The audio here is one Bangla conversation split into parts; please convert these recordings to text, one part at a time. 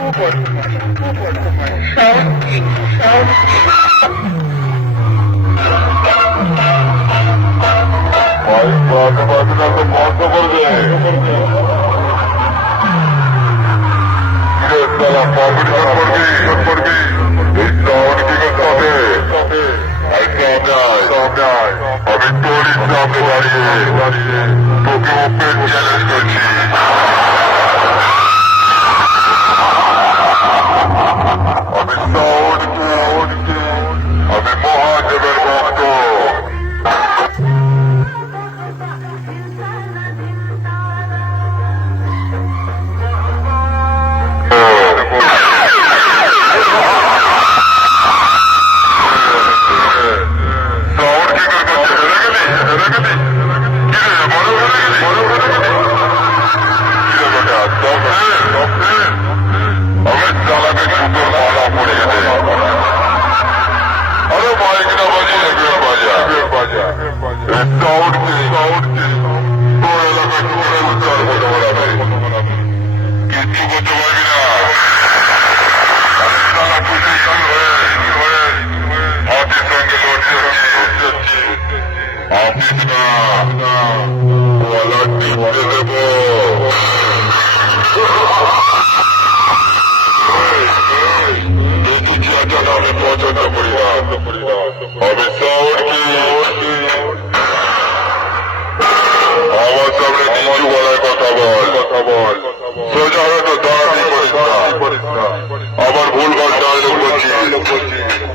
বন্ধ করবে করবি এই সাউন্ড কিংয়ের সাথে আমি তোর সামনে দাঁড়িয়ে তোকে ওপেন চ্যালেঞ্জ করছি আমি সাউন্ডকে আমি মহাদেবের ভক্ত আমার ভুল ভাল ডায়লগ বলছি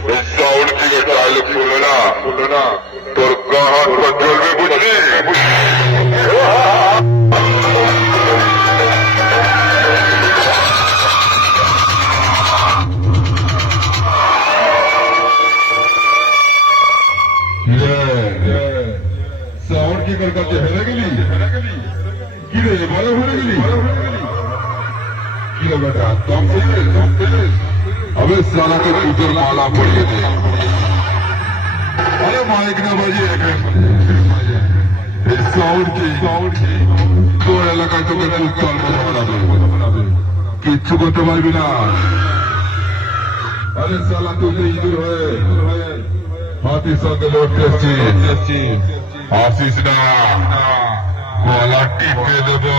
এই সাউন্ড থেকে ডায়লগ শুনলে না তোর গা হাত পা চলবে বুঝলি সাউন্ড কি তোর কাছে হেরে গেলি কি রে বড় হয়ে গেলি কি বেটা দম পেলে अबे साला के ऊपर माला पड़िए थे अरे माइक ना बजिए साउंड की तो এলাকায় তোকে উত্তর বানাবে কিচ্ছু করতে পারবি না আরে সালা তুই ইঁদুর হয়ে হাতির সঙ্গে লড়তে এসছিস আসিস না গলা টিপে দেবো